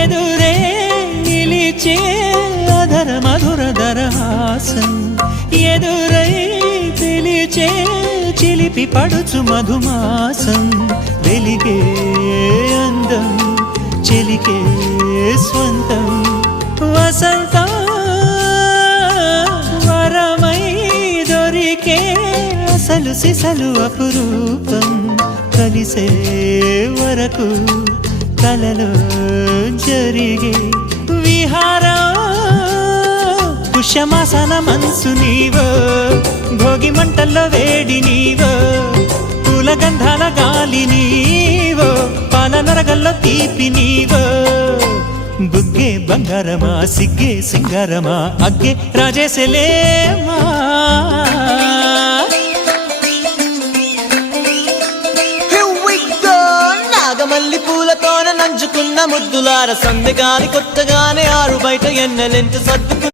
ఎదురే నిలిచే అధర మధుర దరహాసం ఎదురై పిలిచే చిలిపి పడుచు మధుమాసం వెలిగే అందం చెలికే స్వంతం వసంతం వరమై దొరికే అసలు సిసలు అపురూపం కలిసే వరకు కలలో జరిగే విహారం పుష్యమాసన మనసు నీవో భోగి మంటల్లో వేడి నీవో పూల గంధాల గాలి నీవో పాల నరగల్లో తీపి నీవో బుగ్గే బంగారమా సిగ్గే సింగారమా అగ్గే రాజేసలేమా మల్లి పూలతోన నంచుకున్న ముద్దులార సందెగాని కొత్తగానే ఆరు బయట ఎన్నెలెంట సర్దుకు